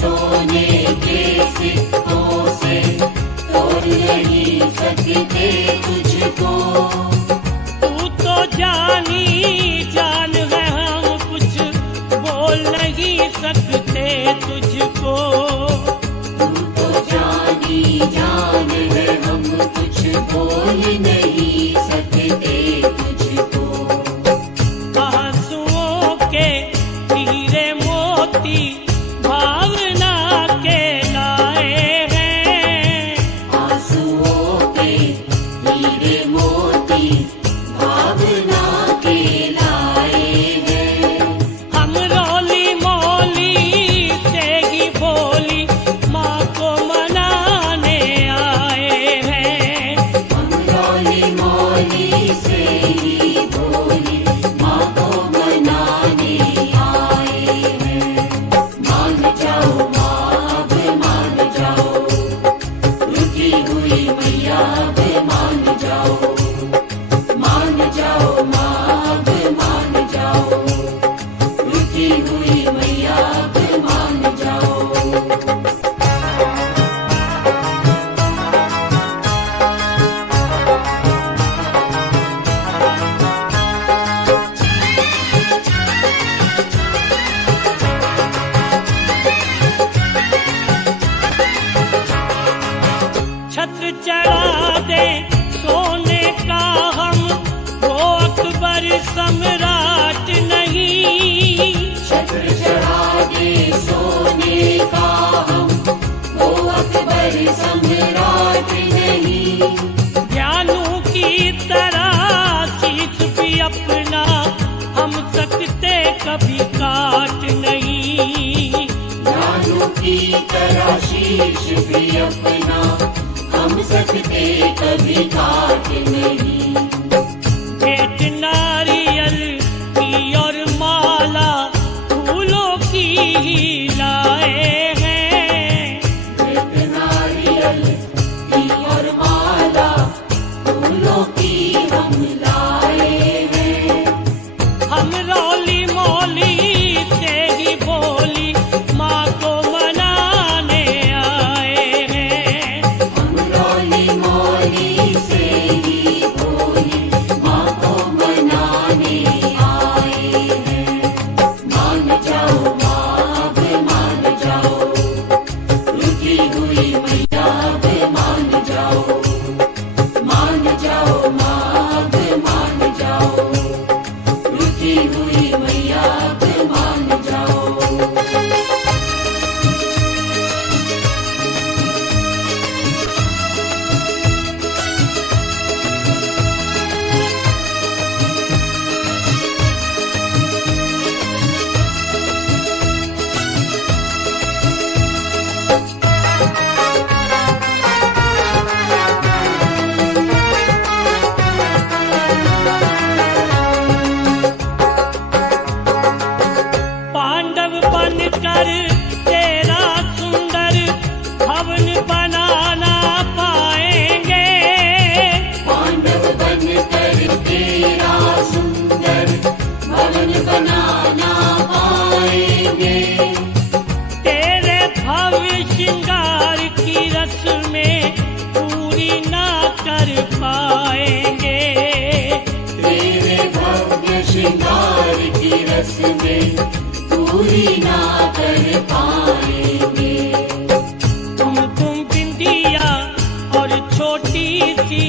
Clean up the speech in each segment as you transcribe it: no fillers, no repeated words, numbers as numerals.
सोने के सिक्कों से तोड़ नहीं सकते तुझको। तू तो जानी जान है, हम कुछ बोल नहीं सकते तुझको। तू तो जानी जान है, हम कुछ बोल नहीं सकते तुझको। आंसुओं के हीरे मोती भावना के लाए हैं। आंसुओं के हीरे मोती भावना के लाए हैं। हम रोली मोली तेगी बोली माँ को मनाने आए हैं। हम रोली मोली से ही बोली माँ को मनाने आए हैं। मान जाओ माँ, अब मान जाओ, रुकी हुई मैया अब मान जाओ। मान जाओ माँ, अब मान जाओ, रुकी हुई मैया अब मान जाओ। छत्र चढ़ा दे सोने का हम, वो अकबर सम्राट नहीं। छत्र चढ़ा दे सोने का हम, वो अकबर सम्राट नहीं। ज्ञानू की तरह शीश भी अपना हम सकते कभी काट नहीं। ज्ञानू की तरह शीश भी अपना हम सकते कभी काट नहीं। भेंट नारियल की और माला फूलों की ही लाए हैं। भेंट नारियल की और माला फूलों की हम लाए हैं। हम रोली मोली तेरी बोली माँ को मनाने आए हैं। हम रोली मोली से ही बोली माँ को मनाने आए हैं। मान जाओ माँ, अब मान जाओ, रुकी हुई मैया अब मान जाओ। मान जाओ माँ, अब मान जाओ, रुकी हुई मैया अब मान जाओ। पांडव बनकर तेरा सुंदर भवन बनाना पाएंगे। पांडव बनकर तेरा सुंदर भवन बनाना पाएंगे। तेरे भव्य श्रृंगार की रस्में पूरी ना कर पाएंगे। तेरे भव्य श्रृंगार की रस्में पूरी ना कर पाएंगे। तुम बिंदिया और छोटी सी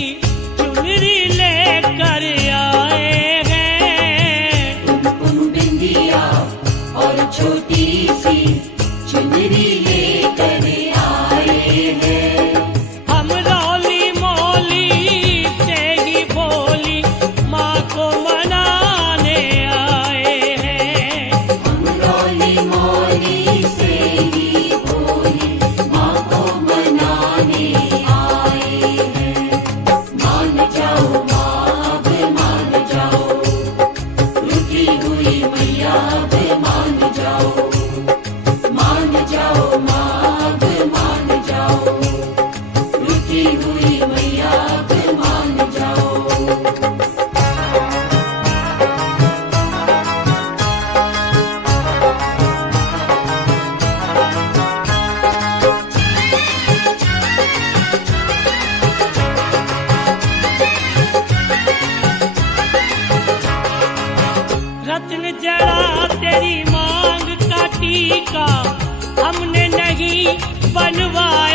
चुनरी लेकर आए हैं। तुम बिंदिया और छोटी सी चुनरी लेकर आए हैं। हम रोली मोली तेरी बोली माँ को मनाने आए हैं। हम रोली मोली से ही बोली माँ को मनाने आए हैं। मान जाओ माँ, अब मान जाओ, रुकी हुई मैया अब मान जाओ। टीका हमने नहीं बनवाया